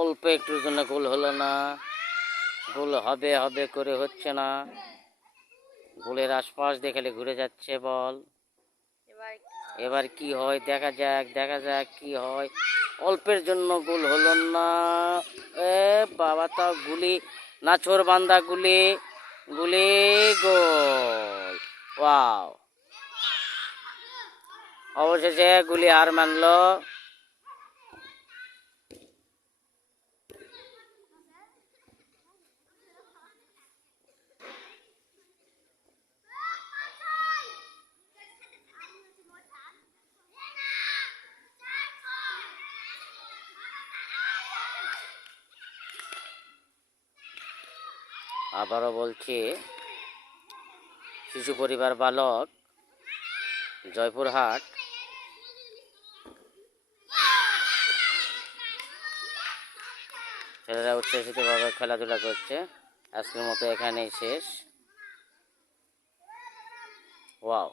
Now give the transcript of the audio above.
অল্প একটুর জন্য গোল হলো না, গোল হবে হবে করে হচ্ছে না। গোলের আশপাশ দেখলে ঘুরে যাচ্ছে বল। এবার কি হয় দেখা যাক, দেখা যাক কি হয়। অল্পের জন্য গোল হলো না। এ বাবা, তা গুলি, নাছোর বান্দা গুলি, গুলি, গোল। ওয়াও, অবশেষে গুলি হার মানলো। আবারও বলছি, শিশু পরিবার বালক জয়পুরহাট ছেলেরা উচ্ছ্বসিতভাবে খেলাধুলা করছে। আজকের মতো এখানেই শেষ। ওয়াও।